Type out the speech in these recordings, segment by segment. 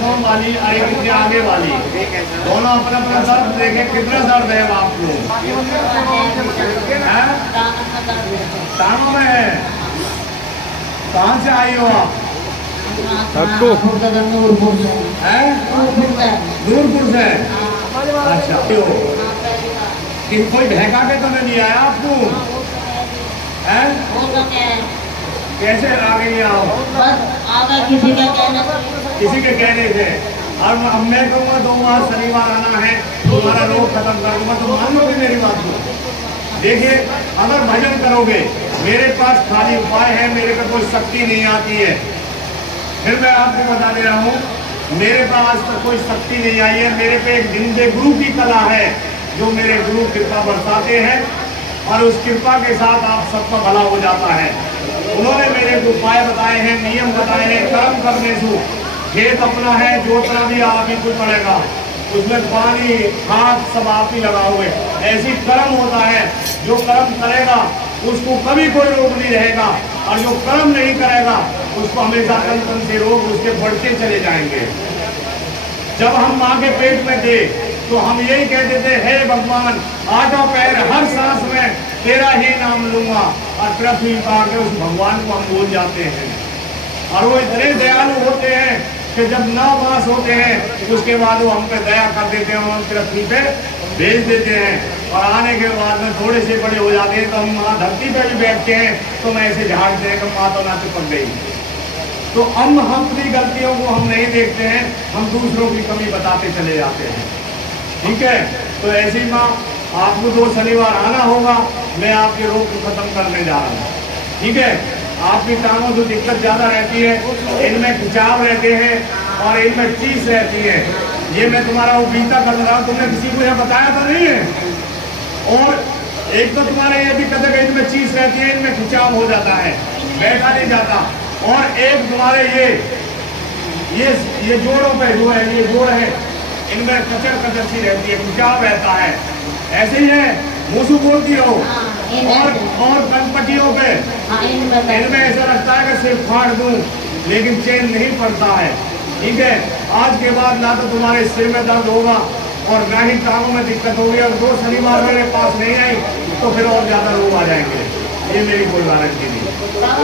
सोम वाली और एक इसके आगे वाली, दोनों अपना अपना दर्द देखें कितना दर्द है आपको। टांगों में है। कहाँ से आई हो आप? नूरपुर से। अच्छा, कि कोई ढहका के तो नहीं आया आपको? हैं? कैसे आ गई आओ? किसी के कहने से। और अब मैं कहूँगा 2 बार शनिवार आना है, तुम्हारा रोग खत्म कर दूंगा, तो मान लो मेरी बात को। देखिए, अगर भजन करोगे, मेरे पास खाली उपाय है, मेरे पे कोई शक्ति नहीं आती है। फिर मैं आपको बता दे रहा हूँ, मेरे पास आज तक कोई शक्ति नहीं आई है। मेरे पे एक जिंदे गुरु की कला है, जो मेरे गुरु कृपा बरसाते हैं और उस कृपा के साथ आप सबका भला हो जाता है। उन्होंने मेरे उपाय बताए हैं, नियम बताए हैं। कर्म करने से खेत अपना है, जोतना भी आप ही को पड़ेगा, उसमें पानी खाद सब आप ही लगाओगे। ऐसी कर्म होता है, जो कर्म करेगा उसको कभी कोई रोग नहीं रहेगा, और जो कर्म नहीं करेगा उसको हमेशा कन से रोग उसके बढ़ते चले जाएंगे। जब हम माँ के पेट में थे तो हम यही कहते थे, हे भगवान, आठों पैर हर सांस में तेरा ही नाम लूंगा, और पृथ्वी पा के उस भगवान को हम भूल जाते हैं। और वो इतने दयालु होते हैं कि जब 9 मास होते हैं उसके बाद वो हम पे दया कर देते हैं, हम पृथ्वी पे भेज देते हैं। और आने के बाद में थोड़े से बड़े हो जाते हैं तो हम वहाँ धरती पे भी बैठते हैं तो मैं ऐसे झाड़ते हैं कि माँ तो ना चिपक गई। तो हम अपनी गलतियों को हम नहीं देखते हैं, हम दूसरों की कमी बताते चले जाते हैं। ठीक है, तो ऐसी माँ आपको 2 शनिवार आना होगा, मैं आपके रोग को खत्म करने जा रहा हूँ। ठीक है, आपकी टांगों से दिक्कत ज्यादा रहती है, इनमें खिंचाव रहते हैं और इनमें चीज रहती है। ये मैं तुम्हारा वो बीता कर रहा हूँ, तुमने किसी को यह बताया तो नहीं है। और एक तो तुम्हारे ये दिक्कत है कि इनमें चीज रहती है, इनमें खिंचाव हो जाता है, बैठा नहीं जाता। और एक तुम्हारे ये जोड़ों पे जो है, ये जोड़ है, इनमें कचर कचर सी रहती है, खिंचाव रहता है। ऐसे ही है, मूसू बोलती हो। और कनपट्टियों पे इनमें ऐसा लगता है कि सिर्फ फाड़ दूं, लेकिन चैन नहीं पड़ता है। ठीक है, आज के बाद ना तो तुम्हारे सिर में दर्द होगा और ना ही टांगों में दिक्कत होगी। और 2 शनिवार मेरे पास नहीं आई तो फिर और ज्यादा रोग आ जाएंगे, ये मेरी कोई गारंटी नहीं।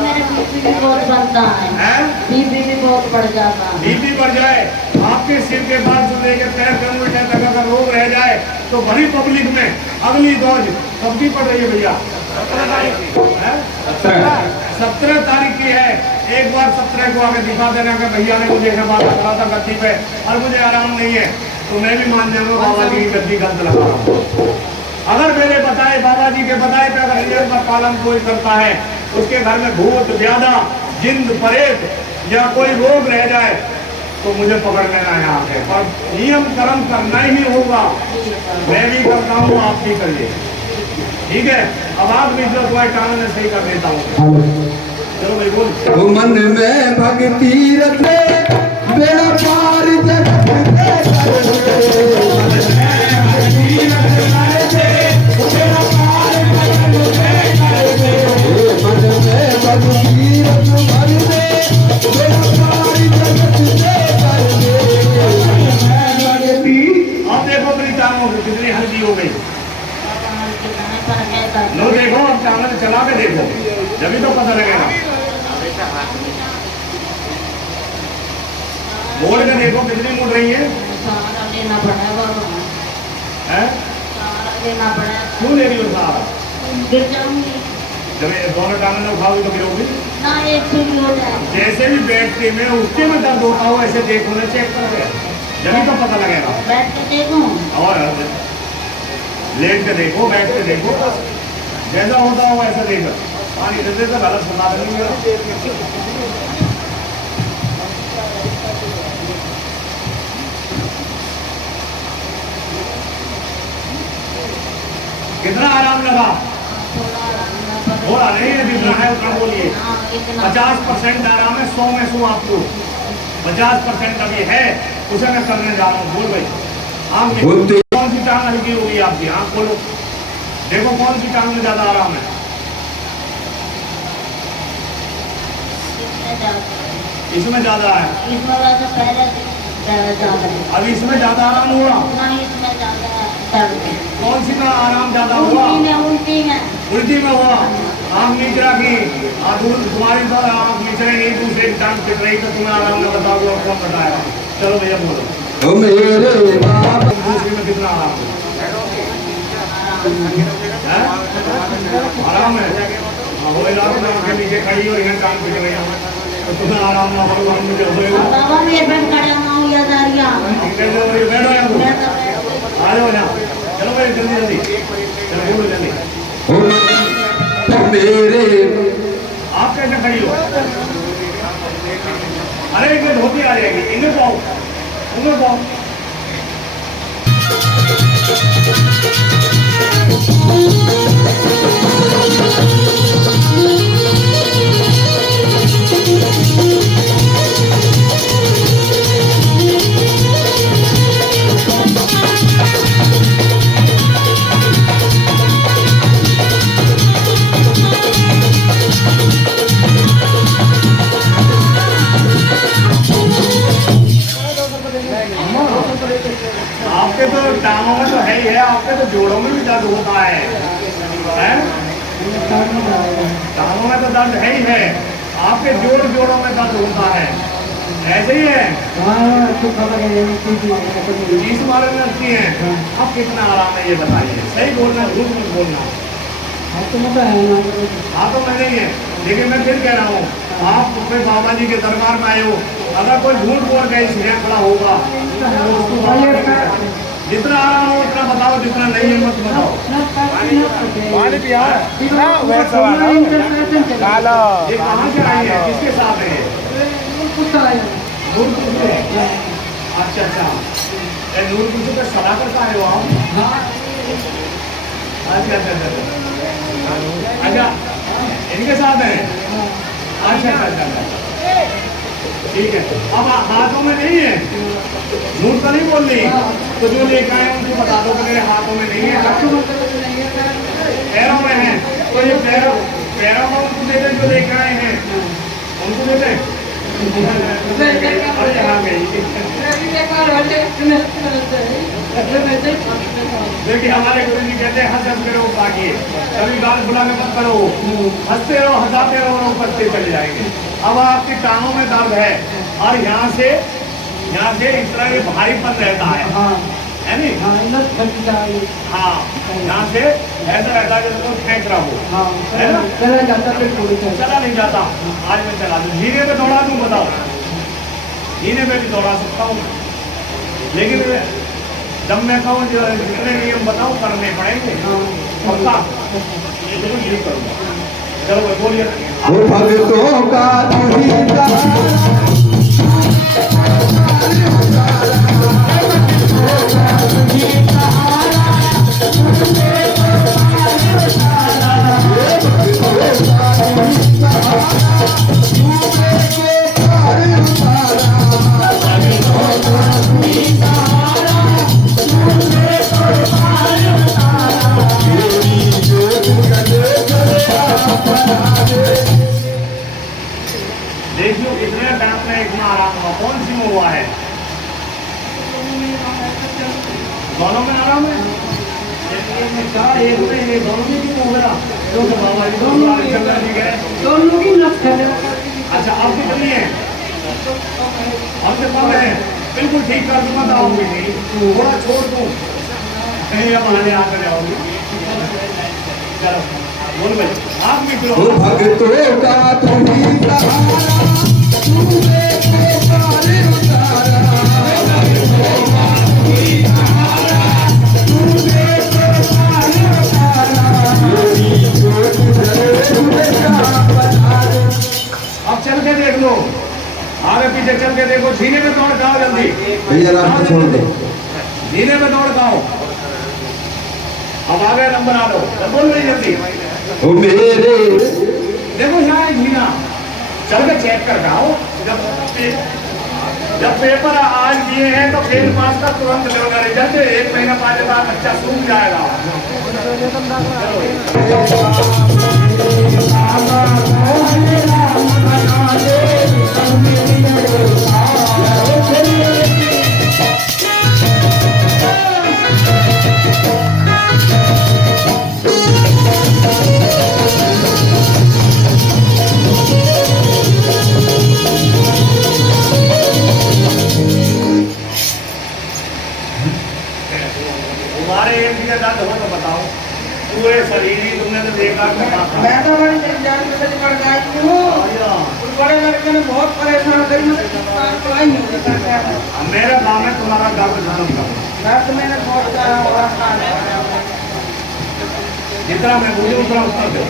मेरे बीपी भी बहुत बढ़ता है, बीपी भी बहुत बढ़ जाता है। बीपी बढ़ जाए, आपके सिर के बाल से लेकर पैर के अंगूठे तक अगर रोग रह जाए तो बड़ी पब्लिक में अगली डोज कब की पड़ रही है भैया? 17 तारीख की है। एक बार 17 को आके दिखा देना कि भैया ने मुझे बात करा था गद्दी पे और मुझे आराम नहीं है, तो मैं भी मान जाऊंगा बाबा जी की गद्दी गलत लगा रहा हूँ। अगर मेरे बताए, बाबा जी के बताए पे अगर नियम का पालन कोई करता है, उसके घर में भूत ज्यादा, जिंद परेत या कोई रोग रह जाए तो मुझे पकड़ लेना है यहाँ पे। और नियम कर्म करना ही होगा, मैं भी करता हूँ, आप भी करिए। ठीक है, अब आप भी जो तुम्हारे काम में सही कर देता हूँ। चलो भाई बोल। मन में भक्ति रखे बेड़ा पार अब देखो मेरी टांगों कितनी हल्की हो गई। लो देखो, अब टांगों चला के देखो, जब तो पता लगेगा। बोल के देखो कितनी मुड़ रही है। सहारा लेना पड़ेगा, क्यों ले रही हो सहारा? गिर जाऊंगी। जब दोनों टांगों में उठाओगी तो गिरोगी ना, एक से भी हो जाए। जैसे भी बैठते में उसके में दर्द होता हो, ऐसे देखो ना, चेक करके, जब तो पता लगेगा। बैठ के देखूं और लेट के देखो, बैठ के देखो, जैसा होता हो वैसा देखो। पानी देते तो गलत सुना देंगे। कितना आराम लगा? थोड़ा नहीं है, जितना है उतना बोलिए। 50% आराम है, 100 में 100 आपको 50% अभी है, उसे मैं करने जा रहा हूँ। बोल भाई, आप कौन सी टांग हल्की होगी आपकी? आँख खोलो, देखो कौन सी टांग में ज्यादा आराम है। इसमें ज्यादा है। इसमें वैसे पहले ज्यादा है। अभी इसमें ज्यादा आराम हुआ? नहीं, इसमें ज्यादा दर्द है। कौन सी का आराम ज्यादा हुआ? उल्टी में उल्टी में हुआ। आँख नीचे रखी, तुम्हारी तो आँख नीचे नहीं, दूसरे टांग पिट रही, तो तुम्हें आराम न बताओगे और कौन बताएगा? चलो भैया बोलो। ओ मेरे बाबा दूसरी में कितना आराम है? आराम है। वो इलाज में आँखें नीचे खड़ी और यहाँ टांग पिट रही है, तो तुम्हें आराम ना होगा, मुझे होगा। बाबा मैं बन खड़ा हूँ या दारिया बैठो यहाँ, आ जाओ यहाँ। चलो भाई जल्दी जल्दी, चलो बोलो जल्दी। ओ मेरे आप कैसे खड़ी हो? अरे इनमें धोती आ जाएगी, इन्हें पाओ, उन्हें पाओ। आपके तो टांगों में तो है ही है, आपके तो जोड़ों में भी दर्द होता है, हैं? टांगों में तो दर्द है ही है, आपके जोड़ों में दर्द होता है, ऐसे ही है। चीज मारे में लगती है। अब कितना आराम है ये बताइए, सही बोलना झूठ मत बोलना। हाँ तो मैं नहीं है, लेकिन मैं फिर कह रहा हूँ, आप कोई बाबा जी के दरबार में आए हो, अगर कोई झूठ बोल के इसलिए खड़ा होगा, जितना आराम हो उतना बताओ, जितना नहीं है मत बताओ। ये कहाँ से आई है, किसके साथ है? नूरपुर से। अच्छा अच्छा, नूरपुर से सलाह करता है वो आप? अच्छा अच्छा अच्छा अच्छा, इनके साथ है। अच्छा अच्छा अच्छा, ठीक है। अब हाथों में नहीं है, झूठ तो नहीं बोल रही, तो जो लेकर आए उनको बता दो कि मेरे हाथों में नहीं है, पैरों में है, तो ये पैरों में उनको दे दे, जो लेकर आए हैं उनको दे दे। अरे यहाँ गई। देखिए हमारे गुरु जी कहते हैं, हंस हंस के रोग भागिए, कभी गाल बुला के मत करो, हंसते रहो, हंसाते रहो, लोग बचते चले जाएंगे। अब आपकी टांगों में दर्द है और यहाँ से इस तरह ये भारीपन रहता है नहीं? हाँ, यहाँ से ऐसा रहता है जैसे फेंक रहा हो, है ना? चला नहीं जाता। आज मैं चला दूँ, धीरे में दौड़ा दूँ, बताओ? धीरे में भी दौड़ा सकता हूँ, लेकिन जब मैं कहूँ जो जितने नियम बताऊँ करने पड़ेंगे, पक्का ये तो ठीक करूँगा। चलो भाई बोलिए। वो भक्तों का देखियो कितने टाइम में इतना आराम हुआ, कौन सी में हुआ है? दोनों में आराम है। एक में ये दोनों में क्यों हो गया? बाबा जी दोनों की नस करने। अच्छा अब कितनी है? अब से कम है, बिल्कुल ठीक कर दूंगा, दाऊंगी नहीं, थोड़ा छोड़ दूँ, कहीं अब आने आकर जाओगी। चलो बोल भाई, आप भी वो भक्तों का तुम्ही सहारा, तुझे को पार उतारा, तुझे को पार उतारा, मेरी जोत जले तुझे क्या पता। अब चल के देख लो, आगे पीछे चल के देखो, धीरे में दौड़ खाओ, जल्दी भैया रास्ता छोड़ दो, धीरे में दौड़ खाओ। अब आगे नंबर आ लो, बोल रही जल्दी। वो मेरे देखो यहाँ है धीरा, चल के चेक कर आओ। जब पेपर आज दिए हैं तो फेल पास का तुरंत लेगा रिजल्ट, 1 महीना बाद बच्चा सूख जाएगा। चलो मैं तो बड़ी जंजाल में से पड़ गई हूँ। उस बड़े लड़के ने बहुत परेशान करी, मतलब तो आई हूँ। मेरा काम है तुम्हारा दर्द खत्म करना। दर्द मैंने बहुत करा हुआ जितना मैं बोलूँ उतना उत्तर दो।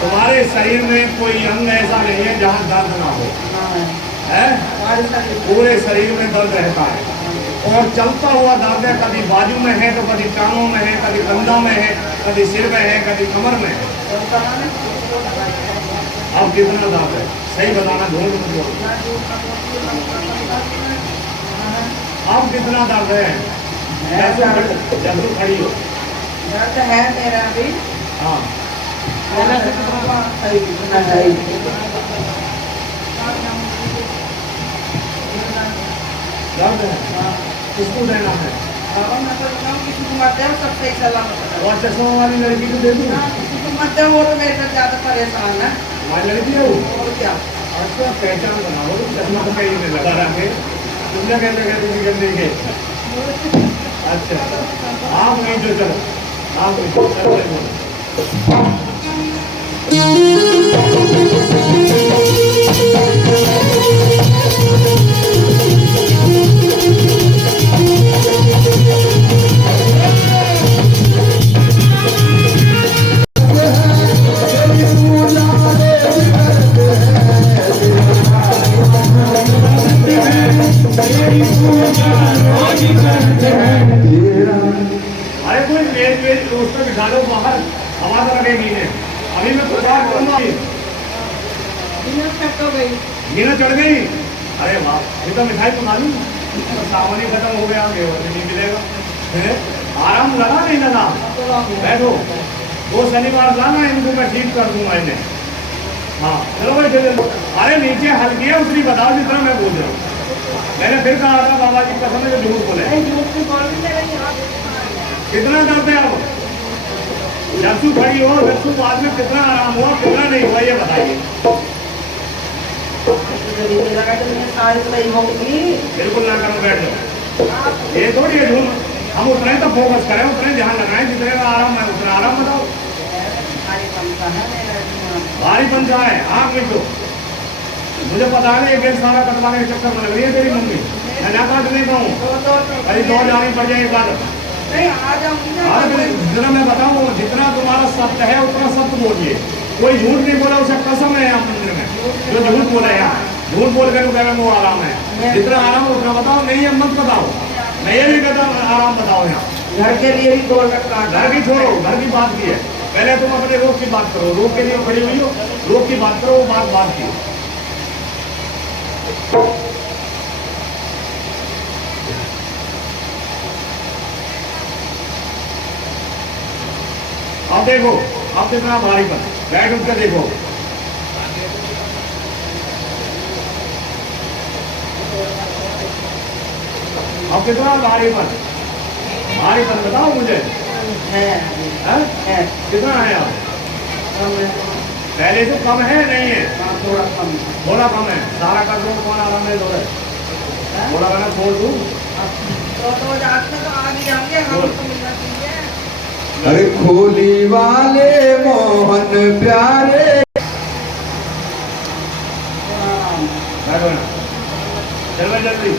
तुम्हारे शरीर में कोई अंग ऐसा नहीं है जहाँ दर्द ना हो, है? पूरे शरीर में दर्द रहता है और चलता हुआ दर्द है। कभी बाजू में है तो कभी कानों में है, कभी कंधा में है, कभी सिर में है, कभी कमर में है। अब कितना दर्द है सही बताना, झूठ मत बोलो। अब कितना दर्द है? जब तू खड़ी हो। दर्द है मेरा भी। हाँ दर्द है, किसको देना है? किसी को मत दो, सब सही सलामत। और चश्मा वाली लड़की को दे दूँ? किसी को मत दो, वो तो मेरे से ज्यादा परेशान है। हमारी लड़की है वो? और क्या? अच्छा पहचान बनाओ, चश्मा तो कहीं नहीं लगा रखे, तुमने कहते कहते निकल नहीं गए। अच्छा आप नहीं जो चलो, आप नहीं जो चलो। अरे कोई मेज वेज उस पर बिठा लो बाहर, हवा तो लगेगी नहीं। अभी मैं प्रचार करूँगा। मीना चढ़ गई? अरे वाह, ये तो मिठाई तो मालूम, सावन ही खत्म हो गया, घेवर नहीं मिलेगा। है? आराम लगा नहीं लगा? बैठो, 2 शनिवार लाना, इनको मैं ठीक कर दूंगा इन्हें। हाँ चलो भाई चलो। अरे नीचे हल्की है उतनी बताओ जितना मैं बोल रहा हूँ। मैंने फिर कहा था बाबा जी कसम है झूठ बोले। कितना दर्द है अब? जब तू खड़ी हो जब तू बाद में कितना आराम हुआ कितना नहीं हुआ ये बताइए। बिल्कुल ना करो, बैठ जाओ। ये थोड़ी है झूठ, हम उतना ही तो फोकस करें, उतने ध्यान लगाएं जितने का आराम है उतना आराम बताओ। भारी पंचा है आँख में तो मुझे पता है एक सारा कटवाने के चक्कर में लग रही है तेरी मम्मी। मैं ना काटने का हूँ, कहीं दौड़ जानी पड़ जाए एक बार। जितना मैं बताऊँ जितना तुम्हारा सत्य है उतना सत्य बोलिए। कोई झूठ नहीं बोला, उसे कसम है यहाँ मंदिर में। जो झूठ बोला यहाँ झूठ बोल कर कह वो आराम है, जितना आराम उतना बताओ। नहीं है मत बताओ, मैं ये नहीं कहता आराम बताओ। यहाँ घर के लिए भी दो लड़का, घर की छोड़ो, घर की बात की है। पहले तुम अपने रोग की बात करो, रोग के लिए खड़ी हुई हो, रोग की बात करो, वो बात की। अब देखो अब कितना भारी पर बैठ उठ कर देखो। अब कितना भारी पर बताओ मुझे। है कितना है अब? पहले से कम है नहीं है? थोड़ा कम है। सारा कर दो कौन आराम है थोड़ा थोड़ा कहना छोड़ दूँ। अरे खोली वाले मोहन प्यारे, चल जल्दी